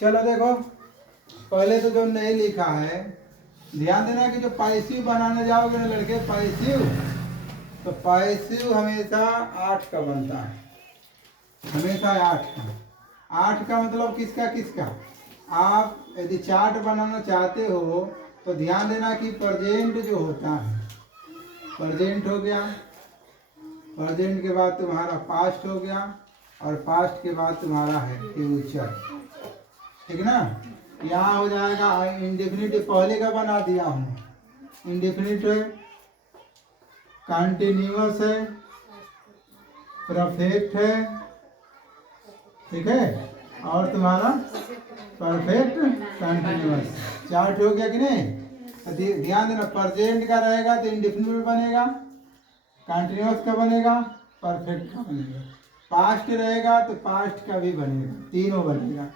चलो देखो, पहले तो जो नहीं लिखा है, ध्यान देना कि जो पैसिव बनाने जाओगे ना लड़के, पैसिव, तो पैसिव हमेशा 8 का बनता है, हमेशा 8 का। 8 का मतलब किसका किसका? आप यदि चार्ट बनाना चाहते हो तो ध्यान देना कि प्रेजेंट जो होता है, प्रेजेंट हो गया, प्रेजेंट के बाद तुम्हारा पास्ट हो गया, और पास्ट के बाद तुम्हारा है फ्यूचर, ठीक ना। यहाँ हो जाएगा इंडेफिनिट, पहले का बना दिया हूँ, इंडेफिनिट है, कंटिन्यूअस है, परफेक्ट है, ठीक है, और तुम्हारा परफेक्ट कंटिन्यूअस। चार्ट हो गया कि नहीं? तो ध्यान देना, प्रेजेंट का रहेगा तो इंडेफिनिट बनेगा, कंटिन्यूअस का बनेगा, परफेक्ट का बनेगा, पास्ट रहेगा तो पास्ट का भी बनेगा, तीनों बनेगा।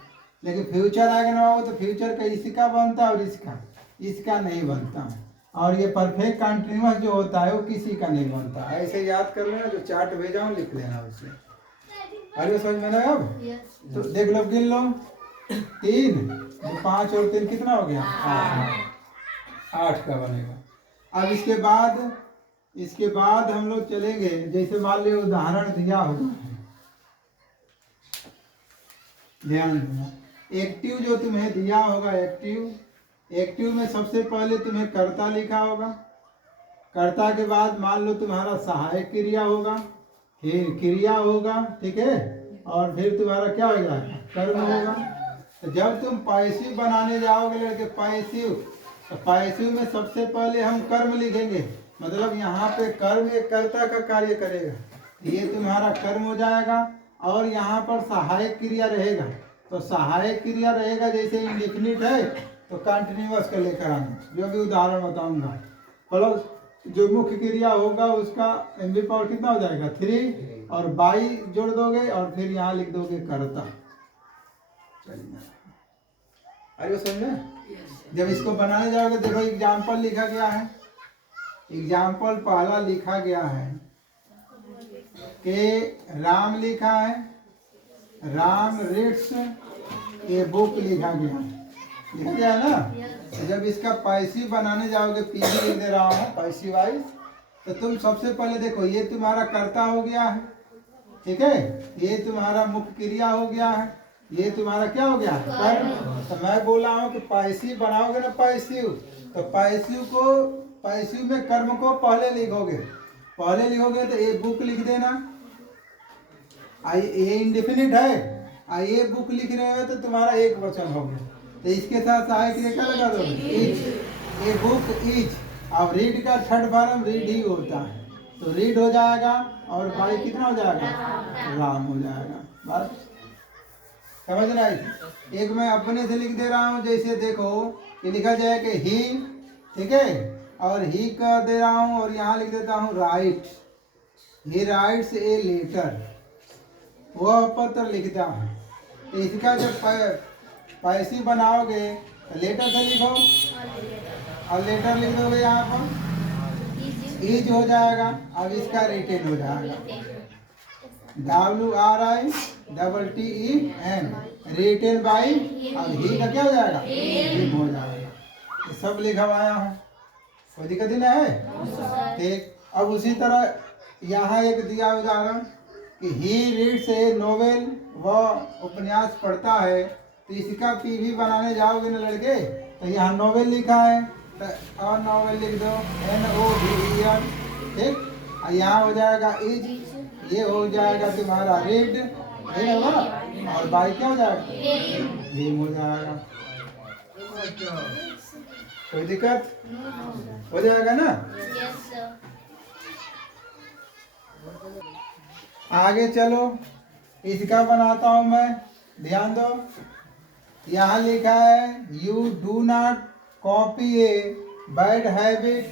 लेकिन फ्यूचर आएगा ना बाबू, तो फ्यूचर का इसका बनता है और इसका नहीं बनता। और ये परफेक्ट कंटिन्यूअस जो होता है वो किसी का नहीं बनता। ऐसे याद कर लेना, जो चार्ट भेजा हूँ लिख लेना उसे। अरे समझ में ना अब? तो देख लो, गिन लो, 3, 5 और 3 कितना हो गया? 8 का बनेगा। अब इसके बाद हम लोग चलेंगे, जैसे मान लो उदाहरण दिया होगा, ध्यान देना, एक्टिव जो तुम्हें दिया होगा, एक्टिव में सबसे पहले तुम्हें कर्ता लिखा होगा, कर्ता के बाद मान लो तुम्हारा सहायक क्रिया होगा, फिर क्रिया होगा, ठीक है, और फिर तुम्हारा क्या हो जाएगा? कर्म होगा। तो जब तुम पैसिव बनाने जाओगे लड़के, पैसिव, तो पैसिव में सबसे पहले हम कर्म लिखेंगे, मतलब यहाँ पे कर्म एक कर्ता का कार्य करेगा, ये तुम्हारा कर्म हो जाएगा। और यहाँ पर सहायक क्रिया रहेगा, तो सहायक क्रिया रहेगा, जैसे इंडेफिनिट है तो कंटिन्यूअस का लेकर आना, जो भी उदाहरण बताऊंगा। प्लस जो मुख्य क्रिया होगा उसका एमवी पावर कितना हो जाएगा? 3, और बाई जोड़ दोगे और फिर यहाँ लिख दोगे कर्ता। अरे समझे? जब इसको बनाने जाओगे, देखो एग्जाम्पल लिखा गया है, एग्जाम्पल पहला लिखा गया है कि राम लिखा है, राम रीड्स ए बुक लिखा गया है, लिखा गया है ना। तो जब इसका पैसिव बनाने जाओगे, पीवी लिख दे रहा हूँ पैसिव वाइज, तो तुम सबसे पहले देखो, ये तुम्हारा कर्ता हो गया है, ठीक है, ये तुम्हारा मुख्य क्रिया हो गया है, ये तुम्हारा क्या हो गया? कर्म। तो मैं बोला हूँ कि पैसिव बनाओगे ना, पैसिव, तो पैसिव में कर्म को पहले लिखोगे, तो ये बुक लिख देना, ये इंडेफिनिट है, ये बुक लिख रहे हो तो तुम्हारा एक वचन हो गया, तो इसके साथ सहायक क्रिया क्या लगा दोगे? इज, ये बुक इज। अब रीड का थर्ड फॉर्म रीड ही होता है, तो रीड हो जाएगा, और बाई कितना हो जाएगा? राम हो जाएगा। बात समझ रहा है? एक मैं अपने से लिख दे रहा हूँ, जैसे देखो ये लिखा जाए कि ही, ठीक है, और ही का दे रहा हूँ, और यहाँ लिख देता हूँ right, he writes a letter, वह पत्र लिखता है। तो इसका जब पैसिव बनाओगे तो लेटर से लिखो, और लेटर लिख दोगे यहाँ पर, इज हो जाएगा। अब इसका रिटेन हो जाएगा, WRITTEN, रिटेन बाई, अब ही का क्या हो जाएगा? हिम हो जाएगा। ये सब लिखा हुआ हूँ, कोई दिक्कत नहीं है, ठीक। अब उसी तरह यहाँ एक दिया उदाहरण कि ही रीड्स ए नोवेल, वह उपन्यास पढ़ता है, तो इसका पीवी बनाने जाओगे ना लड़के, तो यहाँ नोवेल लिखा है, तो और नोवेल लिख दो, NOVEL, ठीक। यहाँ हो जाएगा इज, ये हो जाएगा तुम्हारा रीड, और बाई क्या हो जाएगा? गेम हो जाएगा। कोई दिक्कत? हो जाएगा ना? आगे चलो, इसका बनाता हूं मैं, ध्यान दो, यहाँ लिखा है you do not copy a bad habit,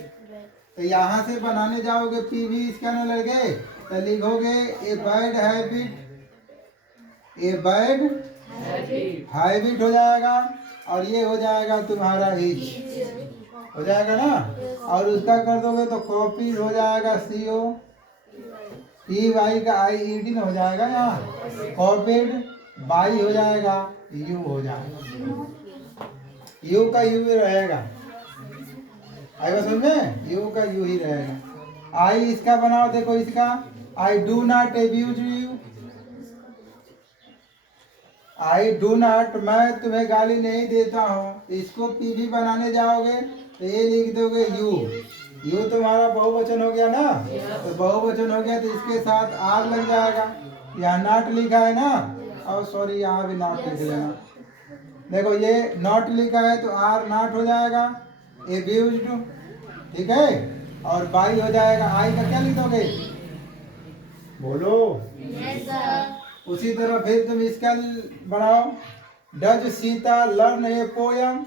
तो यहाँ से बनाने जाओगे पीवी इसका ना लगे, तो लिखोगे a bad habit, a bad habit हो जाएगा, और ये हो जाएगा तुम्हारा इज, हो जाएगा ना। और उसका कर दोगे तो कॉपी हो जाएगा COPY का IED हो जाएगा यहाँ, कॉपीड, बाई हो जाएगा, यू हो जाएगा, यू का यू ही रहेगा। आएगा समझ में, यू का यू ही रहेगा। आई इसका बनाओ, देखो इसका, I do not abuse you, I do not, मैं तुम्हें गाली नहीं देता हूँ। इसको पी भी बनाने जाओगे तो ये लिख दोगे यू, यू तुम्हारा बहुवचन हो गया ना, तो बहुवचन हो गया तो इसके साथ आर लग जाएगा। यहाँ नॉट लिखा है ना, और सॉरी यहाँ भी नॉट लिख लेना। देखो ये नॉट लिखा है तो आर नॉट हो जाएगा, एब्यूज्ड, ठीक है। और बाई हो जाएगा, आई का क्या लिख दोगे, बोलो। उसी तरह फिर तुम इसका बढ़ाओ, does Sita learn A poem,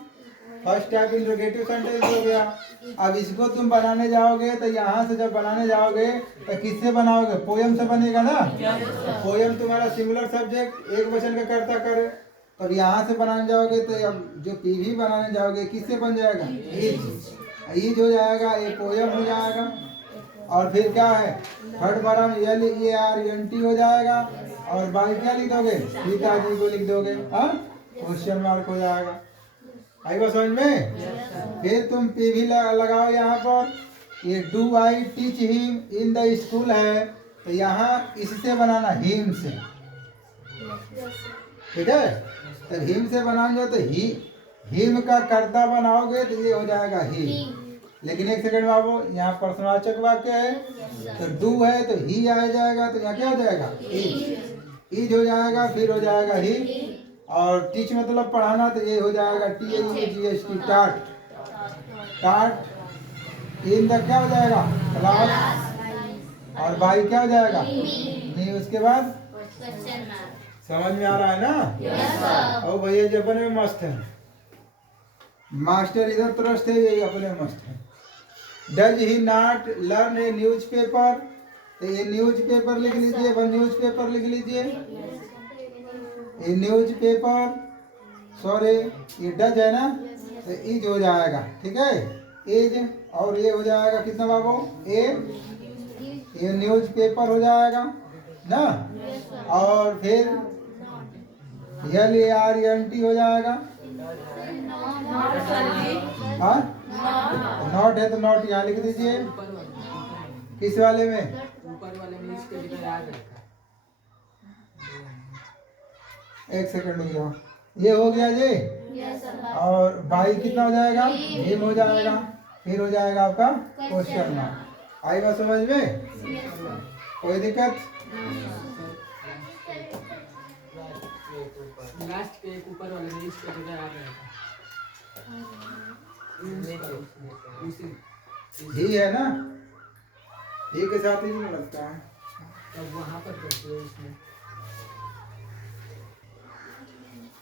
first type interrogative sentence हो गया। अब इसको तुम बनाने जाओगे तो यहाँ से जब बनाने जाओगे तो किससे बनाओगे, पोयम से बनेगा ना। पोयम तुम्हारा सिंगुलर सब्जेक्ट एक वचन का कर्ता करे, अब यहाँ से बनाने जाओगे तो अब जो पीवी बनाने जाओगे किससे बन जाएगा, ईज हो जाएगा, ये पोयम हो जाएगा। और फिर क्या है, थर्ड फॉर्म LEARNT हो जाएगा। और बाकी क्या लिख दोगे, सीता जी को लिख दोगे, हाँ, क्वेश्चन मार्क हो जाएगा। आएगा समझ में। फिर तुम पीवी लगाओ यहाँ पर, ये do I teach him in the school है, तो यहाँ इससे बनाना, हिम से, ठीक है। तो हिम से बनाएंगे तो हिम का कर्ता बनाओगे तो ये हो जाएगा ही। लेकिन एक सेकंड बाबू, यहाँ प्रश्नवाचक वाक्य है तो डू है तो ही आ जाएगा, तो यहाँ क्या हो जाएगा, इज हो जाएगा, फिर हो जाएगा ही। और टीच मतलब पढ़ाना, तो ये हो जाएगा TAUGST, टाट, टाट। इन द क्या हो जाएगा, क्लास। और बाई क्या हो जाएगा, नहीं। उसके बाद समझ में आ रहा है ना। और भैया जी अपने में मस्त है, मास्टर इधर त्रस्त है, यही अपने में मस्त है। Does he not learn A news paper, तो ये न्यूज पेपर लिख लीजिए, वन न्यूज पेपर लिख लीजिए, ये न्यूज पेपर, सॉरी ये डज है ना, तो इज हो जाएगा, ठीक है, इज। और ये हो जाएगा कितना बाबू, ये न्यूज पेपर हो जाएगा ना। और फिर LEARNT हो जाएगा, हाँ, नॉट है तो नॉट यहाँ लिख दीजिए। किस वाले में, ऊपर वाले में, इसके भी याद रखा। एक सेकंड में जाओ, ये हो गया जी। और बाई कितना हो जाएगा, हिम हो जाएगा, फिर हो जाएगा आपका क्वेश्चन मार्क। आई बात समझ में, कोई दिक्कत। लास्ट के ऊपर वाले में इसके भी याद रखा, ही है ना, ही के साथ ही लगता है। अब वहां पर करते हैं इसमें।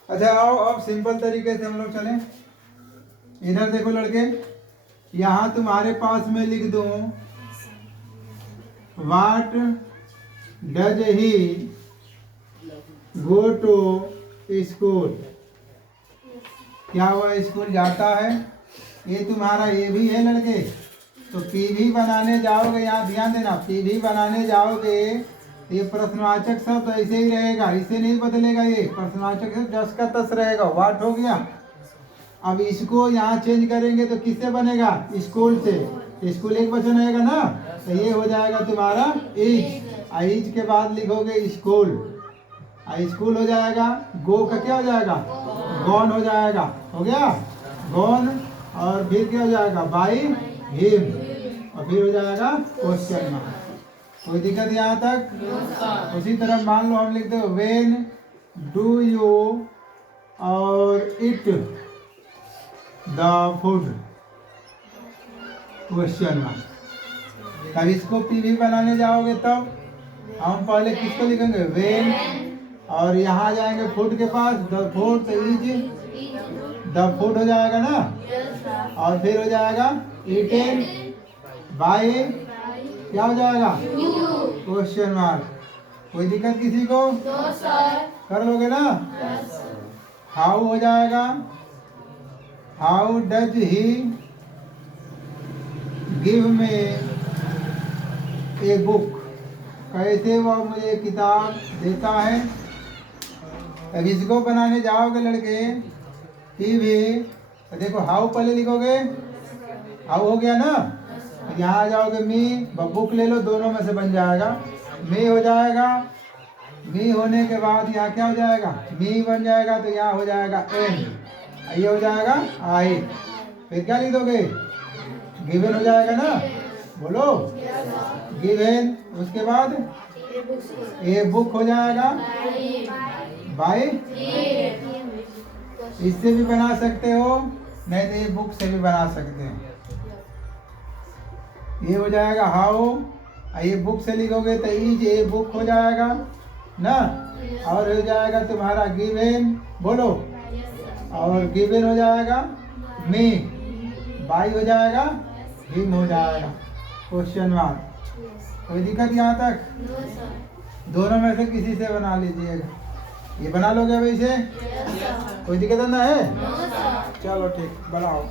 अच्छा आओ, अब सिंपल तरीके से हम लोग चलें। इधर देखो लड़के, यहाँ तुम्हारे पास में लिख दूं, what does he go to school, क्या वह स्कूल जाता है। ये तुम्हारा ये भी है लड़के, तो पीवी बनाने जाओगे, यहाँ ध्यान देना, पीवी बनाने जाओगे ये प्रश्नवाचक शब्द तो ऐसे ही रहेगा, इसे नहीं बदलेगा, ये प्रश्नवाचक शब्द जस का तस रहेगा, वाट हो गया। अब इसको यहाँ चेंज करेंगे तो किससे बनेगा, स्कूल से, स्कूल एक वचन रहेगा ना, तो ये हो जाएगा तुम्हारा इज। इज के बाद लिखोगे स्कूल, स्कूल हो जाएगा। गो का क्या हो जाएगा, गॉन हो जाएगा, हो गया गॉन। और फिर क्या हो जाएगा, बाई हिम, और फिर हो जाएगा क्वेश्चन मार्क। कोई दिक्कत यहाँ तक। उसी तरह मान लो हम लिखते हो व्हेन डू यू और it the food, question mark. तब इसको पीवी बनाने जाओगे तब हम पहले किसको लिखेंगे, व्हेन, और यहाँ जाएंगे फूड के पास, द फूड, तो इज द फूड हो जाएगा ना। और फिर हो जाएगा ईटेन बाय, क्या हो जाएगा, क्वेश्चन मार्क। कोई दिक्कत किसी को, कर लोगे ना। हाउ हो जाएगा, how does he give me a book, कैसे वह मुझे किताब देता है। अब इसको बनाने जाओगे लड़के टी भी, तो देखो हाउ पहले लिखोगे, हाउ हो गया ना, यहाँ आ जाओगे मी, बुक ले लो, दोनों में से बन जाएगा, मी हो जाएगा, मी होने के बाद यहाँ क्या हो जाएगा, मी बन जाएगा, तो यहाँ हो जाएगा एन, ये हो जाएगा आई, फिर क्या लिख दोगे, गिवन हो जाएगा ना, बोलो गिवन, उसके बाद ए बुक हो जाएगा बाय, इससे भी बना सकते हो, नहीं तो ये बुक से भी बना सकते हो, ये हो जाएगा हाउ, ये बुक से लिखोगे तो इज ए बुक हो जाएगा ना, और हो जाएगा तुम्हारा गिवन, बोलो, और गिवन हो जाएगा मी, बाई हो जाएगा हिम हो जाएगा, क्वेश्चन मार्क, कोई दिक्कत यहाँ तक, दोनों में से किसी से बना लीजिएगा, ये बना लोगे अभी से, कोई दिक्कत ना है, चलो ठीक, बनाओ।